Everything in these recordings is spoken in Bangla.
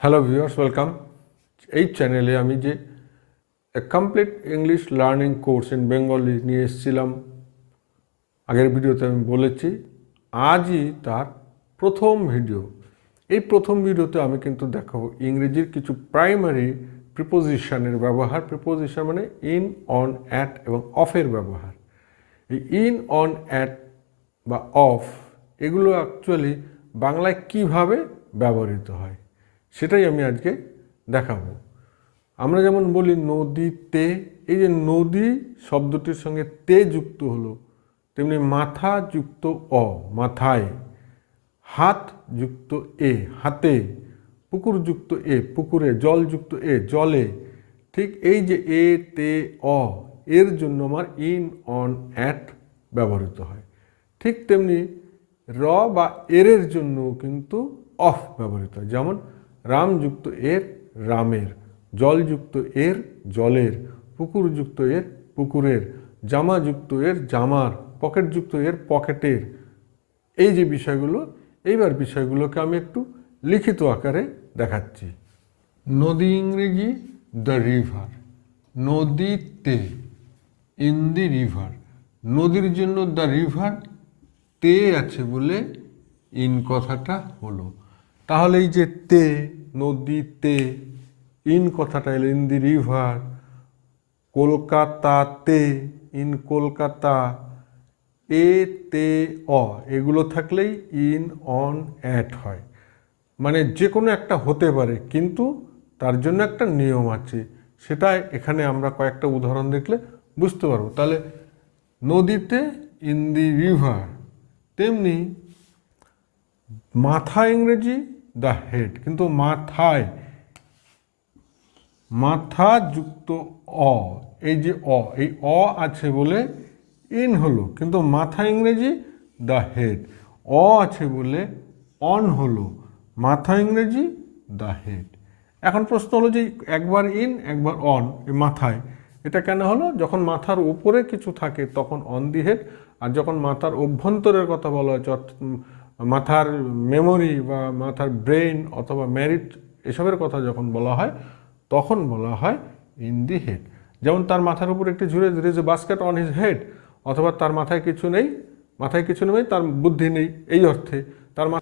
Hello viewers, welcome. এই চ্যানেলে আমি যে complete English learning course in Bengali নিয়ে এসেছিলাম, আগের ভিডিওতে আমি বলেছি, আজই তার প্রথম ভিডিও। এই প্রথম ভিডিওতে আমি কিন্তু দেখাবো ইংরেজির কিছু প্রাইমারি প্রিপোজিশনের ব্যবহার। প্রিপোজিশন মানে ইন, অন, অ্যাট এবং অফের ব্যবহার। এই ইন, অন, অ্যাট বা অফ এগুলো অ্যাকচুয়ালি বাংলায় কিভাবে ব্যবহৃত হয় সেটাই আমি আজকে দেখাবো। আমরা যেমন বলি নদীতে, এই যে নদী শব্দটির সঙ্গে তে যুক্ত হলো, তেমনি মাথা যুক্ত অ, মাথায়, হাত যুক্ত এ, হাতে, পুকুর যুক্ত এ, পুকুরে, জল যুক্ত এ, জলে। ঠিক এই যে এ, তে, অ, এর জন্য আমার ইন, অন, অ্যাট ব্যবহৃত হয়। ঠিক তেমনি র বা এর জন্য কিন্তু অফ ব্যবহৃত হয়। যেমন রামযুক্ত এর, রামের, জলযুক্ত এর, জলের, পুকুরযুক্ত এর, পুকুরের, জামাযুক্ত এর, জামার, পকেটযুক্ত এর, পকেটের। এই যে বিষয়গুলো, এইবার বিষয়গুলোকে আমি একটু লিখিত আকারে দেখাচ্ছি। নদী ইংরেজি দ্য রিভার, নদীতে, ইন দি রিভার। নদীর জন্য দ্য রিভার, তে আছে বলে ইন কথাটা হলো। তাহলে এই যে তে, নদীতে, ইন কথাটা এলো ইন দি রিভার, কলকাতাতে, ইন কলকাতা, এ, তে, অ এগুলো থাকলেই ইন, অন, অ্যাট হয়। মানে যে কোনো একটা হতে পারে, কিন্তু তার জন্য একটা নিয়ম আছে, সেটা এখানে আমরা কয়েকটা উদাহরণ দেখলে বুঝতে পারবো। তাহলে নদীতে, ইন দি রিভার। তেমনি মাথা ইংরেজি দ্য হেড, কিন্তু মাথায়, মাথা যুক্ত অ, এই যে অ, এই অ আছে বলে ইন হলো, কিন্তু মাথা ইংরেজি দ্য হেড, অ আছে বলে অন হলো, মাথা ইংরেজি দ্য হেড। এখন প্রশ্ন হলো যে একবার ইন একবার অন, এই মাথায়, এটা কেন হলো? যখন মাথার উপরে কিছু থাকে তখন অন দি হেড, আর যখন মাথার অভ্যন্তরের কথা বলা হয়, মাথার মেমোরি বা মাথার ব্রেন অথবা ম্যারিট এসবের কথা যখন বলা হয় তখন বলা হয় ইন দি হেড। যেমন তার মাথার উপর একটি ঝুড়ে, there is a basket on his head, অথবা তার মাথায় কিছু নেই, মাথায় কিছু নেই তার বুদ্ধি নেই, এই অর্থে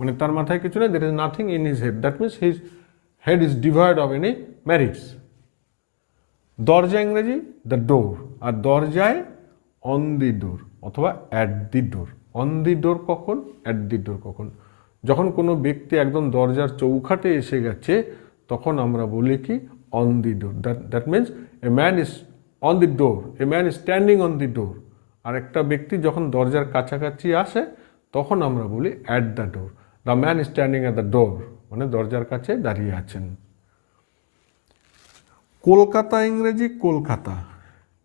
মানে তার মাথায় কিছু নেই, there is nothing in his head, that means his head is divide of any merits. দরজা ইংরেজি দ্য ডোর, আর দরজায় অন দি ডোর অথবা at the door. On the ডোর কখন, অ্যাট দি ডোর কখন? যখন কোনো ব্যক্তি একদম দরজার চৌখাটে এসে গেছে তখন আমরা বলি কি, on the door. That means a man is on the door, a man is standing on the door. আর একটা ব্যক্তি যখন দরজার কাছাকাছি আসে তখন আমরা বলি at the door, the man is standing at the door, মানে দরজার কাছে দাঁড়িয়ে আছেন। কলকাতা ইংরেজি কলকাতা,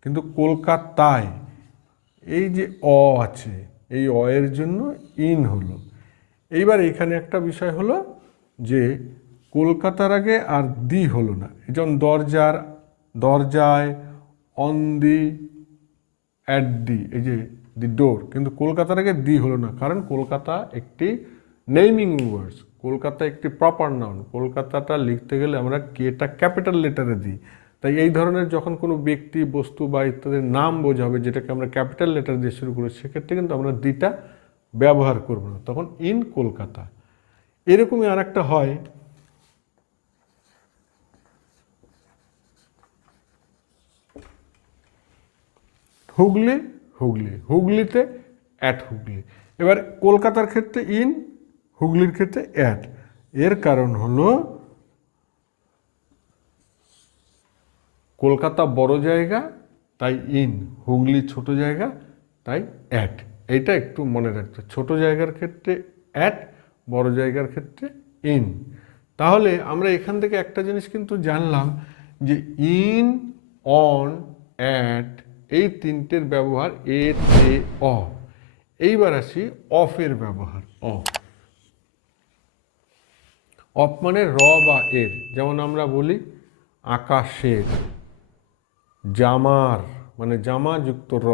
কিন্তু কলকাতায় এই যে অ আছে, এই অ এর জন্য ইন হলো। এইবার এখানে একটা বিষয় হলো যে কলকাতার আগে আর দি হলো না, যেমন দরজার, দরজায়, অন দি, অ্যাট দি, এই যে দি ডোর, কিন্তু কলকাতার আগে দি হলো না, কারণ কলকাতা একটি নেমিং ওয়ার্ডস, কলকাতা একটি প্রপার নাউন। কলকাতাটা লিখতে গেলে আমরা কেটা ক্যাপিটাল লেটারে দিই, তাই এই ধরনের যখন কোনো ব্যক্তি, বস্তু বা ইত্যাদির নাম বোঝাবে যেটাকে আমরা ক্যাপিটাল লেটার দিয়ে শুরু করি, সেক্ষেত্রে কিন্তু আমরা দিটা ব্যবহার করব না, তখন ইন কলকাতা। এরকমই আর একটা হয়, হুগলি, হুগলি, হুগলিতে অ্যাট হুগলি। এবার কলকাতার ক্ষেত্রে ইন, হুগলির ক্ষেত্রে অ্যাট। এর কারণ হলো কলকাতা বড় জায়গা তাই ইন, হুগলি ছোট জায়গা তাই অ্যাট। এইটা একটু মনে রাখতে, ছোট জায়গার ক্ষেত্রে অ্যাট, বড় জায়গার ক্ষেত্রে ইন। তাহলে আমরা এখান থেকে একটা জিনিস কিন্তু জানলাম যে ইন, অন, অ্যাট এই তিনটের ব্যবহার এ, তে, অ। এইবার আসি অফের ব্যবহার। অফ, অফ মানে র বা এর। যেমন আমরা বলি আকাশের, জামার মানে জামা যুক্ত র,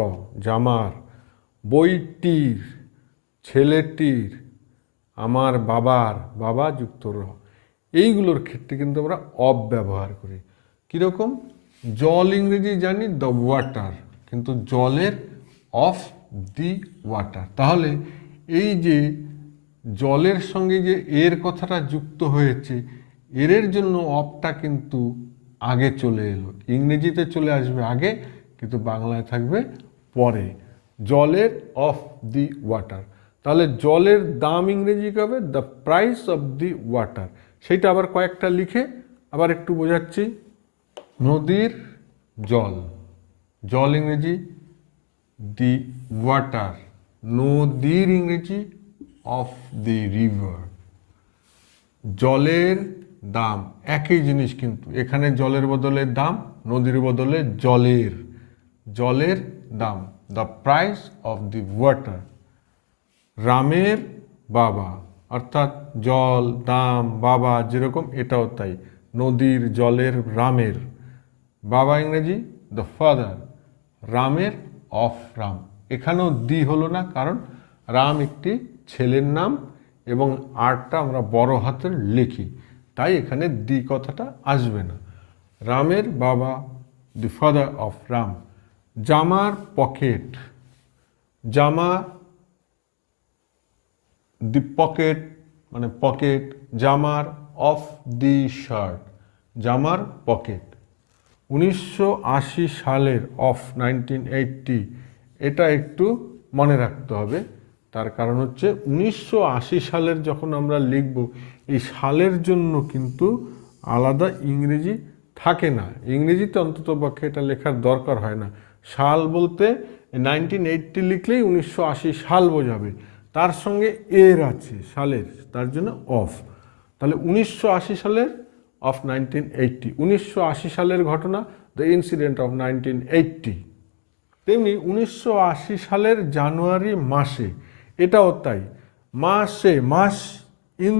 জামার, বইটির, ছেলেটির, আমার বাবার, বাবা যুক্ত র। এইগুলোর ক্ষেত্রে কিন্তু আমরা অফ ব্যবহার করি। কীরকম? জল ইংরেজি জানি দ্য ওয়াটার, কিন্তু জলের অফ দি ওয়াটার। তাহলে এই যে জলের সঙ্গে যে এর কথাটা যুক্ত হয়েছে, এর জন্য অফটা কিন্তু আগে চলে এলো। ইংরেজিতে চলে আসবে আগে, কিন্তু বাংলায় থাকবে পরে। জলের অফ দি ওয়াটার। তাহলে জলের দাম ইংরেজি হবে the price of the water. সেইটা আবার কয়েকটা লিখে আবার একটু বোঝাচ্ছি। নদীর জল, জল ইংরেজি দি ওয়াটার, নদীর ইংরেজি অফ দি রিভার। জলের দাম একই জিনিস, কিন্তু এখানে জলের বদলে দাম, নদীর বদলে জলের, জলের দাম the price of the water. রামের বাবা, অর্থাৎ জল, দাম, বাবা যেরকম এটাও তাই, নদীর, জলের, রামের। বাবা ইংরেজি দ্য ফাদার, রামের অফ রাম। এখানেও দি হলো না, কারণ রাম একটি ছেলের নাম এবং আরটা আমরা বড় হাতের লিখি, তাই এখানে দি কথাটা আসবে না। রামের বাবা দি ফাদার অফ রাম। জামার পকেট, জামা দি পকেট মানে পকেট, জামার অফ দি শার্ট, জামার পকেট। 1980 সালের অফ 1980, এটা একটু মনে রাখতে হবে। তার কারণ হচ্ছে 1980 সালের যখন আমরা লিখব, এই সালের জন্য কিন্তু আলাদা ইংরেজি থাকে না। ইংরেজিতে অন্তত পক্ষে এটা লেখার দরকার হয় না। সাল বলতে 1980 লিখলেই 1980 সাল বোঝাবে, তার সঙ্গে এর আছে সালের, তার জন্য অফ। তাহলে 1980 সালের অফ 1980, 1980 সালের ঘটনা, দ্য ইনসিডেন্ট অফ 1980। তেমনি 1980 সালের জানুয়ারি মাসে, এটাও তাই, মাসে, মাস ইন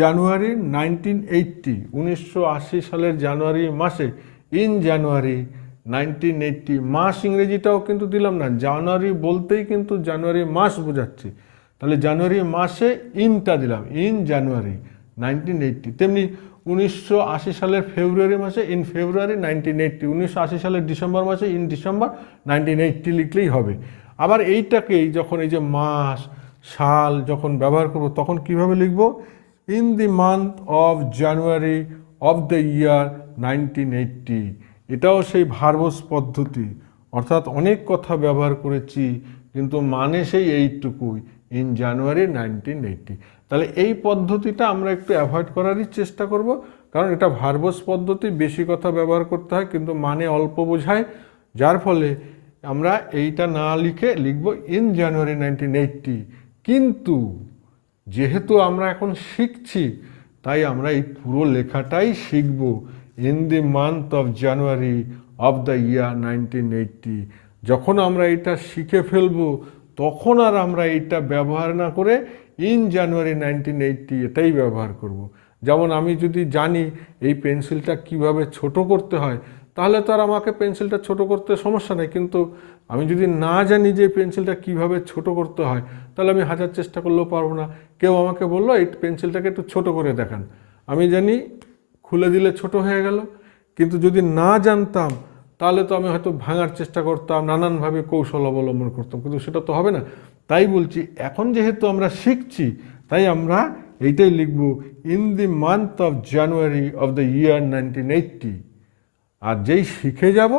জানুয়ারি 1980, 1980 সালের জানুয়ারি মাসে, ইন জানুয়ারি 1980। মাস ইংরেজিটাও কিন্তু দিলাম না, জানুয়ারি বলতেই কিন্তু জানুয়ারি মাস বোঝাচ্ছে, তাহলে জানুয়ারি মাসে ইনটা দিলাম, ইন জানুয়ারি 1980। তেমনি 1980 সালের ফেব্রুয়ারি মাসে, ইন ফেব্রুয়ারি 1980। 1980 সালের ডিসেম্বর মাসে, ইন ডিসেম্বর 1980 লিখলেই হবে। আবার এইটাকেই যখন এই যে মাস, সাল যখন ব্যবহার করব, তখন কিভাবে লিখব? In the month of January of the year 1980। এটাও সেই ভার্বস পদ্ধতি, অর্থাৎ অনেক কথা ব্যবহার করেছি কিন্তু মানে সেই এইটুকুই, ইন জানুয়ারি 1980। তাহলে এই পদ্ধতিটা আমরা একটু অ্যাভয়েড করারই চেষ্টা করব, কারণ এটা ভার্বস পদ্ধতি, বেশি কথা ব্যবহার করতে হয় কিন্তু মানে অল্প বোঝায়, যার ফলে আমরা এইটা না লিখে লিখব ইন জানুয়ারি 1980। কিন্তু যেহেতু আমরা এখন শিখছি, তাই আমরা এই পুরো লেখাটাই শিখব, in the month of January of the year 1980। যখন আমরা এটা শিখে ফেলব, তখন আর আমরা এইটা ব্যবহার না করে ইন জানুয়ারি 1980 এটাই ব্যবহার করব। যেমন আমি যদি জানি এই পেন্সিলটা কিভাবে ছোট করতে হয়, তাহলে তো আর আমাকে পেন্সিলটা ছোট করতে সমস্যা নেই। কিন্তু আমি যদি না জানি যে পেন্সিলটা কিভাবে ছোট করতে হয়, তাহলে আমি হাজার চেষ্টা করলেও পারবো না। কেউ আমাকে বললো এই পেন্সিলটাকে একটু ছোট করে দেখান, আমি জানি খুলে দিলে ছোট হয়ে গেল, কিন্তু যদি না জানতাম তাহলে তো আমি হয়তো ভাঙার চেষ্টা করতাম, নানানভাবে কৌশল অবলম্বন করতাম, কিন্তু সেটা তো হবে না। তাই বলছি, এখন যেহেতু আমরা শিখছি, তাই আমরা এইটাই লিখব, in the month of January of the year 1980। আর যেই শিখে যাব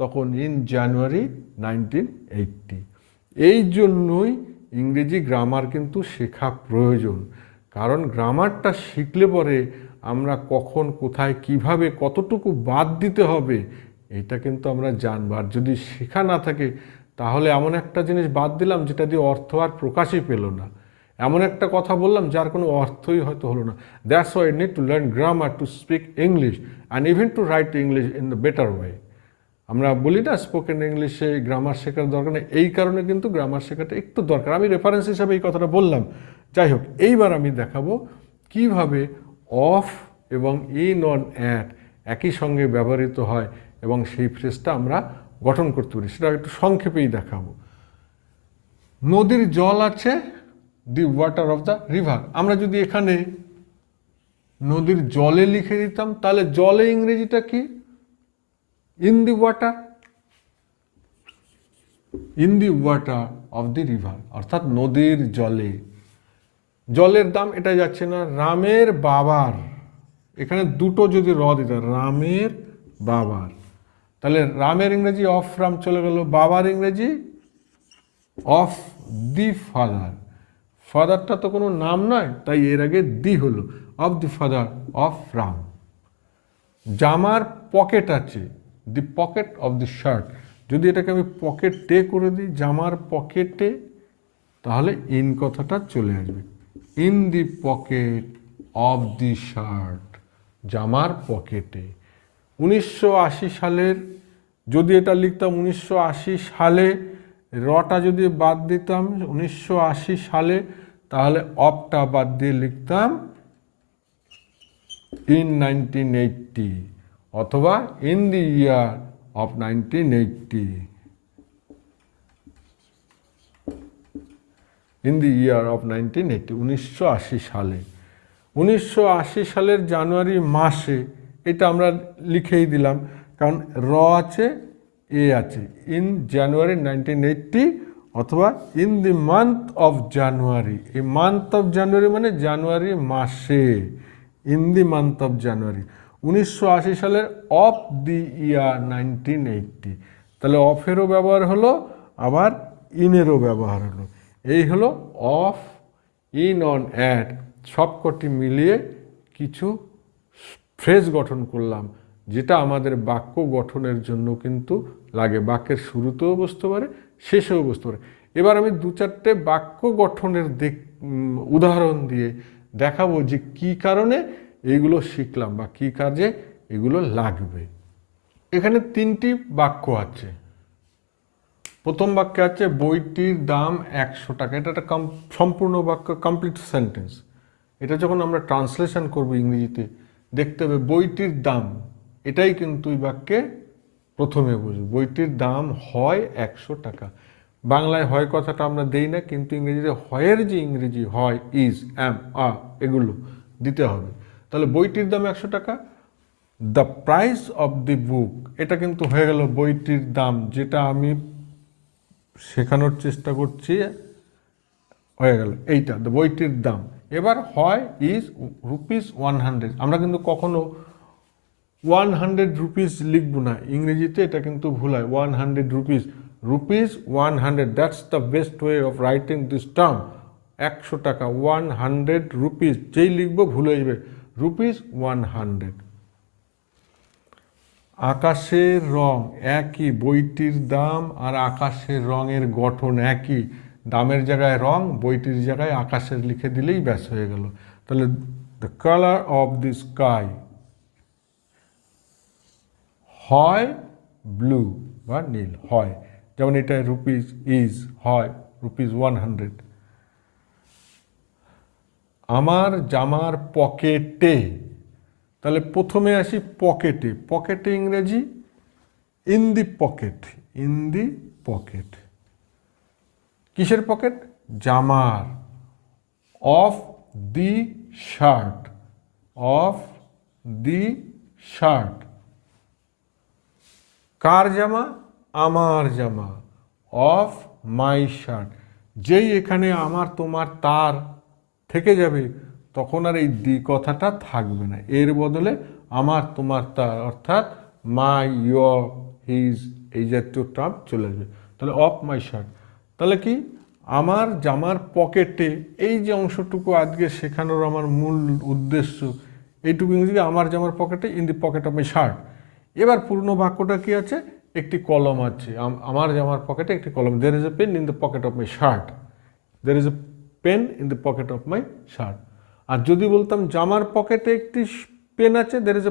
তখন ইন জানুয়ারি 1980। এই জন্যই ইংরেজি গ্রামার কিন্তু শেখা প্রয়োজন, কারণ গ্রামারটা শিখলে পরে আমরা কখন, কোথায়, কিভাবে, কতটুকু বাদ দিতে হবে, এটা কিন্তু আমরা জানব। আর যদি শেখা না থাকে, তাহলে এমন একটা জিনিস বাদ দিলাম যেটা দিয়ে অর্থ আর প্রকাশই পেল না, এমন একটা কথা বললাম যার কোনো অর্থই হয়তো হলো না। That's why need to learn grammar to speak English and even to write English in the better way. আমরা বলি না স্পোকেন ইংলিশে গ্রামার শেখার দরকার নেই, এই কারণে কিন্তু গ্রামার শেখাটা একটু দরকার। আমি রেফারেন্স হিসাবে এই কথাটা বললাম। যাই হোক, এইবার আমি দেখাবো কিভাবে অফ এবং ইন, অন, অ্যাট একই সঙ্গে ব্যবহৃত হয় এবং সেই ফ্রেজটা আমরা গঠন করতে পারি, সেটা একটু সংক্ষেপেই দেখাবো। নদীর জল আছে, the water of the river. আমরা যদি এখানে নদীর জলে লিখে দিতাম, তাহলে জলে ইংরেজিটা কি? In the water, in the water of the river, অর্থাৎ নদীর জলে। জলের দাম এটা যাচ্ছে না, রামের বাবার, এখানে দুটো যদি র দিতে, রামের বাবার, তাহলে রামের ইংরেজি অফ রাম চলে গেল, বাবার ইংরেজি অফ দি ফাদার। ফাদারটা তো কোনো নাম নয়, তাই এর আগে দি হলো, of the father of Ram. জামার পকেট আছে, দি পকেট অফ দি শার্ট, যদি এটাকে আমি পকেটে করে দিই, জামার পকেটে, তাহলে ইন কথাটা চলে আসবে, in the pocket of the shirt, জামার পকেটে। 1980 সালের, যদি এটা লিখতাম 1980 সালে, রটা যদি বাদ দিতাম 1980 সালে, তাহলে অফটা বাদ দিয়ে লিখতাম ইন 1980, অথবা in the year of 1980, in the year of 1980, 1980 সালে। 1980 সালের জানুয়ারি মাসে, এটা আমরা লিখেই দিলাম, কারণ র আছে, এ আছে, ইন জানুয়ারি 1980, অথবা in the month of January. এই মান্থ অফ জানুয়ারি মানে জানুয়ারি মাসে, in the month of January. 1980 সালের অফ দি ইয়ার 1980, তাহলে অফেরও ব্যবহার হলো, আবার ইনেরও ব্যবহার হলো। এই হলো অফ, ইন, অন, অ্যাট, সবকটি মিলিয়ে কিছু ফ্রেজ গঠন করলাম, যেটা আমাদের বাক্য গঠনের জন্য কিন্তু লাগে। বাক্যের শুরুতেও বসতে পারে, শেষেও বসতে পারে। এবার আমি দু চারটে বাক্য গঠনের উদাহরণ দিয়ে দেখাবো যে কি কারণে এইগুলো শিখলাম বা কি কাজে এগুলো লাগবে। এখানে 3টি বাক্য আছে। প্রথম বাক্যে আছে বইটির দাম 100 টাকা। এটা একটা সম্পূর্ণ বাক্য, কমপ্লিট সেন্টেন্স। এটা যখন আমরা ট্রান্সলেশন করব ইংরেজিতে, দেখতে হবে বইটির দাম, এটাই কিন্তু এই বাক্যে প্রথমে বুঝবো, বইটির দাম হয় 100 টাকা। বাংলায় হয় কথাটা আমরা দেই না, কিন্তু ইংরেজিতে হয়ের যে ইংরেজি হয়, ইজ, অ্যাম, আর, এগুলো দিতে হবে। তাহলে বইটির দাম 100 টাকা। দ্য প্রাইস অফ দি বুক, এটা কিন্তু হয়ে গেল বইটির দাম, যেটা আমি শেখানোর চেষ্টা করছি, হয়ে গেল এইটা, দ্য বইটির দাম। এবার হয় ইজ ₹100। আমরা কিন্তু কখনো 100 রুপিস লিখব না ইংরেজিতে, এটা কিন্তু ভুল হয়। 100 rupees, ₹100, that's the best way of writing this term. 100 টাকা, 100 রুপিস, যেই লিখবো ভুল হয়ে যাবে, ₹100। আকাশের রং একই, বইটির দাম আর আকাশের রঙের গঠন একই, দামের জায়গায় রং, বইটির জায়গায় আকাশের লিখে দিলেই ব্যাস হয়ে গেল। তাহলে the colour of the sky হয় ব্লু বা নীল, হয়, যেমন এটা রুপিস ইজ, হয় ₹100। আমার জামার পকেটে, তাহলে প্রথমে আসি পকেটে। পকেটে ইংরেজি in the pocket, in the pocket. কিসের পকেট? জামার। Of the shirt, of the shirt. কার জামা? আমার জামা। Of my shirt. যেই এখানে আমার, তোমার, তার থেকে যাবে, তখন আর এই দি কথাটা থাকবে না, এর বদলে আমার, তোমার, তার, অর্থাৎ মাই, ইয়োর, হিজ, এই জাতীয় টার্ম চলে আসবে। তাহলে অফ মাই শার্ট, তাহলে কি আমার জামার পকেটে, এই যে অংশটুকু আজকে শেখানোর আমার মূল উদ্দেশ্য, এইটুকু ইংরেজি, আমার জামার পকেটে, in the pocket of my shirt. এবার পূর্ণ বাক্যটা কি আছে? একটি কলম আছে, আমার জামার পকেটে একটি কলম। There is a pen in the pocket of my shirt, there is a pen in the pocket of my shirt. আর যদি বলতাম জামার পকেটে একটি পেন আছে, there is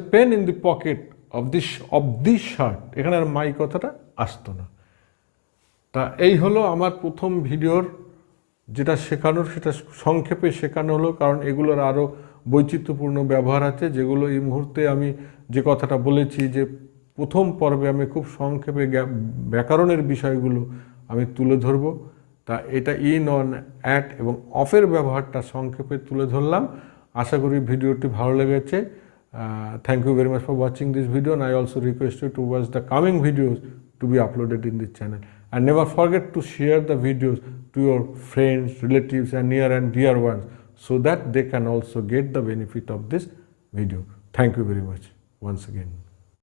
a pen in the pocket of the shirt, এখানে আর মাই কথাটা আসতো না। তা এই হলো আমার প্রথম ভিডিওর যেটা শেখানোর, সেটা সংক্ষেপে শেখানো হলো, কারণ এগুলোর আরও বৈচিত্র্যপূর্ণ ব্যবহার আছে, যেগুলো এই মুহূর্তে আমি যে কথাটা বলেছি, যে প্রথম পর্বে আমি খুব সংক্ষেপে ব্যাকরণের বিষয়গুলো আমি তুলে ধরব। তা এটা ইন, অন, অ্যাট এবং অফের ব্যবহারটা সংক্ষেপে তুলে ধরলাম। আশা করি ভিডিওটি ভালো লেগেছে। Thank you very much for watching this video, and I also request you to watch the coming videos to be uploaded in this channel. And never forget to share the videos to your friends, relatives and near and dear ones, so that they can also get the benefit of this video. Thank you very much once again.